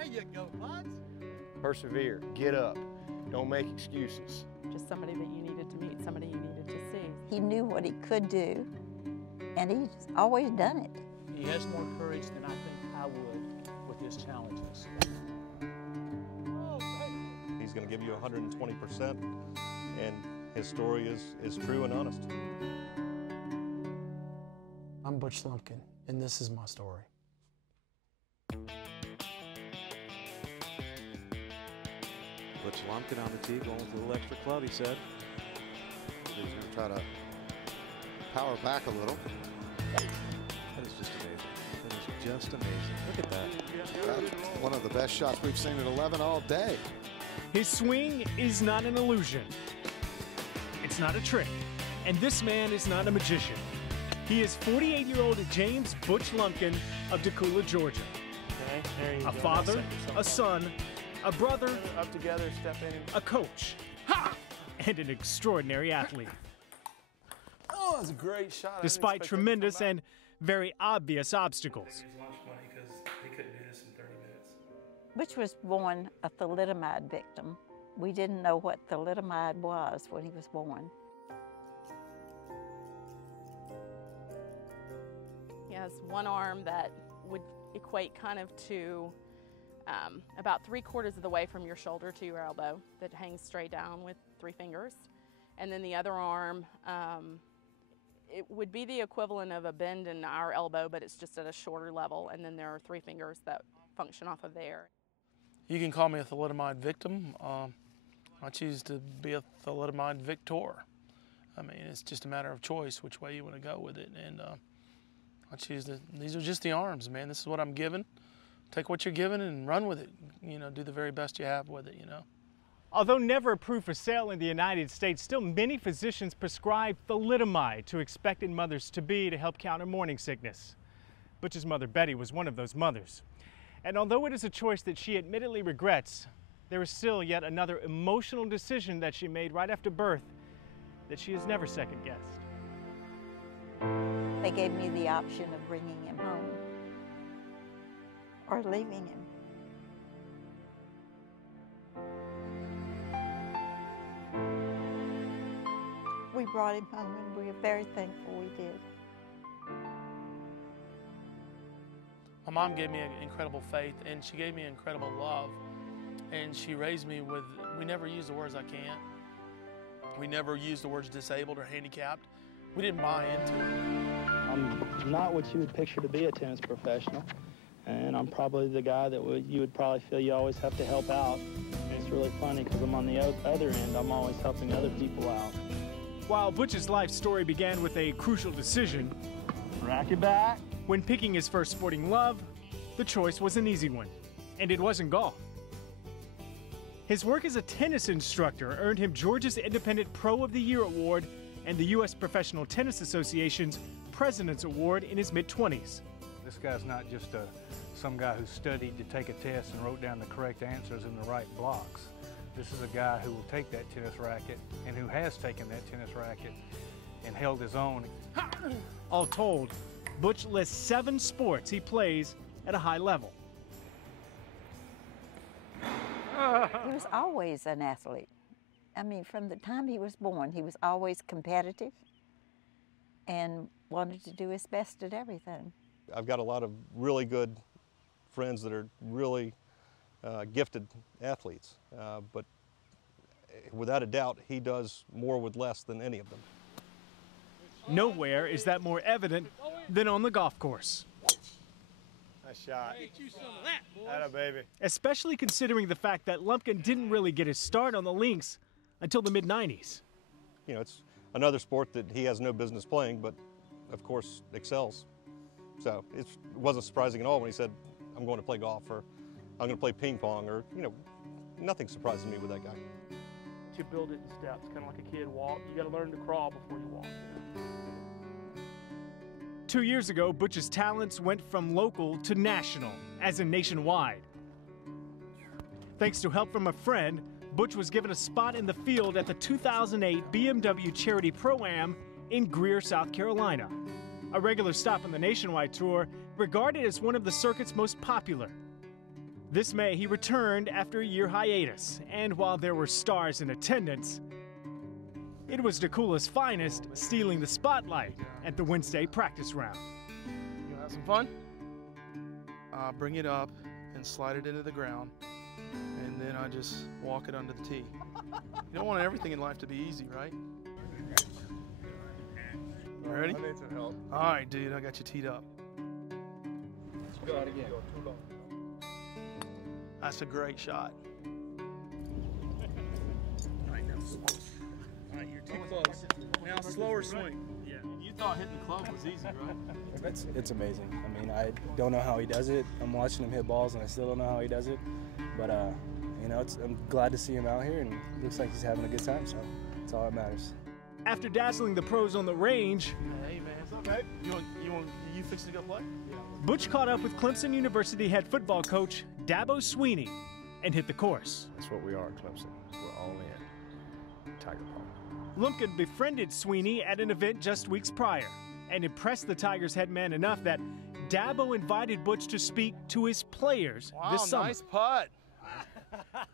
There you go, bud. Persevere, get up, don't make excuses. Just somebody that you needed to meet, somebody you needed to see. He knew what he could do, and he's always done it. He has more courage than I think I would with his challenges. He's going to give you 120%, and his story is true and honest. I'm Butch Lumpkin, and this is my story. Butch Lumpkin on the tee, going with a little extra club, he said. He's going to try to power back a little. That is just amazing. That is just amazing. Look at that. That's one of the best shots we've seen at 11 all day. His swing is not an illusion. It's not a trick. And this man is not a magician. He is 48-year-old James Butch Lumpkin of Decula, Georgia. Okay, there you go. A father, a son, a brother, Up together, step in. a coach, and an extraordinary athlete. Oh, that's a great shot. I didn't Despite expect tremendous that to come and very obvious obstacles. His lunch money because he couldn't do this in 30 minutes. Butch was born a thalidomide victim. We didn't know what thalidomide was when he was born. He has one arm that would equate kind of to about 3/4 of the way from your shoulder to your elbow that hangs straight down with 3 fingers. And then the other arm, it would be the equivalent of a bend in our elbow, but it's just at a shorter level. And then there are 3 fingers that function off of there. You can call me a thalidomide victim. I choose to be a thalidomide victor. I mean, it's just a matter of choice which way you want to go with it. And I choose to, these are just the arms, man. This is what I'm given. Take what you're given and run with it. You know, do the very best you have with it, you know. Although never approved for sale in the United States, still many physicians prescribe thalidomide to expectant mothers to be to help counter morning sickness. Butch's mother, Betty, was one of those mothers. And although it is a choice that she admittedly regrets, there is still yet another emotional decision that she made right after birth that she has never second-guessed. They gave me the option of bringing him home or leaving him. We brought him home, and we are very thankful we did. My mom gave me an incredible faith, and she gave me incredible love. And she raised me with, we never used the words I can't. We never used the words disabled or handicapped. We didn't buy into it. I'm not what you would picture to be a tennis professional, and I'm probably the guy that you would probably feel you always have to help out. And it's really funny because I'm on the other end. I'm always helping other people out. While Butch's life story began with a crucial decision, Racket back. when picking his first sporting love, the choice was an easy one, and it wasn't golf. His work as a tennis instructor earned him Georgia's Independent Pro of the Year award and the U.S. Professional Tennis Association's President's Award in his mid-20s. This guy's not just some guy who studied to take a test and wrote down the correct answers in the right blocks. This is a guy who will take that tennis racket and who has taken that tennis racket and held his own. All told, Butch lists 7 sports he plays at a high level. He was always an athlete. I mean, from the time he was born, he was always competitive and wanted to do his best at everything. I've got a lot of really good friends that are really gifted athletes, but without a doubt, he does more with less than any of them. Nowhere is that more evident than on the golf course. Nice shot. Atta baby. Especially considering the fact that Lumpkin didn't really get his start on the links until the mid-90s. You know, it's another sport that he has no business playing, but of course excels. So it wasn't surprising at all when he said, I'm going to play golf, or I'm going to play ping pong, or, you know, nothing surprises me with that guy. You build it in steps, kind of like a kid walk. You got to learn to crawl before you walk. 2 years ago, Butch's talents went from local to national, as in nationwide. Thanks to help from a friend, Butch was given a spot in the field at the 2008 BMW Charity Pro-Am in Greer, South Carolina. A regular stop on the nationwide tour, regarded as one of the circuit's most popular. This May, he returned after a year hiatus, and while there were stars in attendance, it was Decula's finest stealing the spotlight at the Wednesday practice round. You want to have some fun? Bring it up and slide it into the ground, and then I just walk it under the tee. You don't want everything in life to be easy, right? Ready? I need some help. All right, dude, I got you teed up. Go it again. That's a great shot. All right, you're too close. Now slower swing. Yeah. You thought hitting the club was easy, right? It's amazing. I mean, I don't know how he does it. I'm watching him hit balls, and I still don't know how he does it. But you know, I'm glad to see him out here, and it looks like he's having a good time. So that's all that matters. After dazzling the pros on the range, hey man, what's up, babe? You fixing to go play? Yeah. Butch caught up with Clemson University head football coach Dabo Swinney and hit the course. That's what we are at Clemson. We're all in. Tiger Paw. Lumpkin befriended Swinney at an event just weeks prior and impressed the Tigers head man enough that Dabo invited Butch to speak to his players this summer. Nice putt.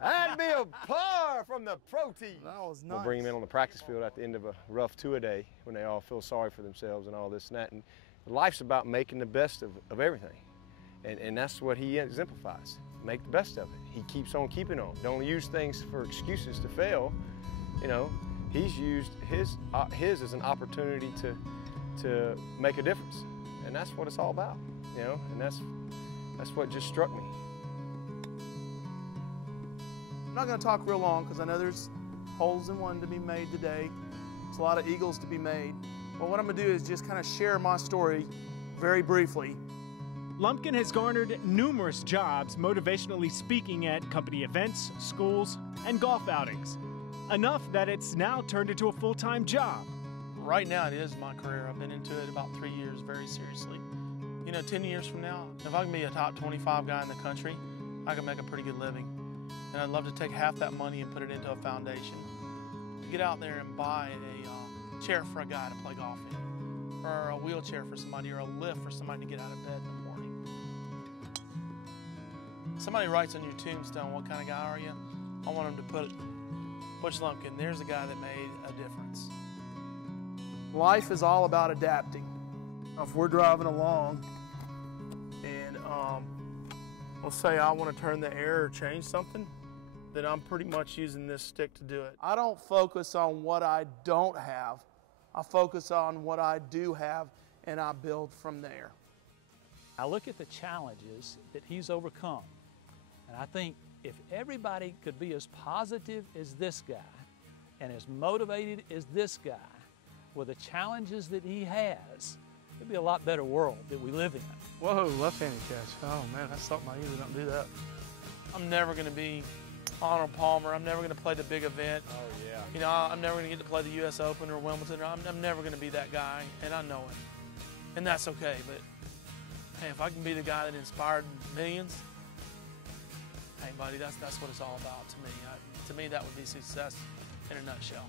That'd be a par from the pro team. That was nice. We'll bring him in on the practice field at the end of a rough two-a-day when they all feel sorry for themselves and all this and that. And life's about making the best of everything. And that's what he exemplifies. Make the best of it. He keeps on keeping on. Don't use things for excuses to fail. You know, he's used his as an opportunity to make a difference. And that's what it's all about, you know, and that's what just struck me. I'm not going to talk real long because I know there's holes in one to be made today. There's a lot of eagles to be made. But what I'm going to do is just kind of share my story very briefly. Lumpkin has garnered numerous jobs motivationally speaking at company events, schools, and golf outings. Enough that it's now turned into a full-time job. Right now it is my career. I've been into it about 3 years very seriously. You know, 10 years from now, if I can be a top 25 guy in the country, I can make a pretty good living. And I'd love to take half that money and put it into a foundation. Get out there and buy a chair for a guy to play golf in, or a wheelchair for somebody, or a lift for somebody to get out of bed in the morning. Somebody writes on your tombstone, what kind of guy are you? I want them to put Butch Lumpkin, there's a guy that made a difference. Life is all about adapting. If we're driving along and let's say I want to turn the air or change something, then I'm pretty much using this stick to do it. I don't focus on what I don't have. I focus on what I do have, and I build from there. I look at the challenges that he's overcome, and I think if everybody could be as positive as this guy and as motivated as this guy with the challenges that he has, it'd be a lot better world that we live in. Whoa, left-handed catch. Oh man, that's something I usually don't do that. I'm never going to be Arnold Palmer. I'm never going to play the big event. Oh yeah. You know, I'm never going to get to play the U.S. Open or Wimbledon. I'm never going to be that guy, and I know it. And that's okay, but hey, if I can be the guy that inspired millions, hey buddy, that's what it's all about to me. To me, that would be success in a nutshell.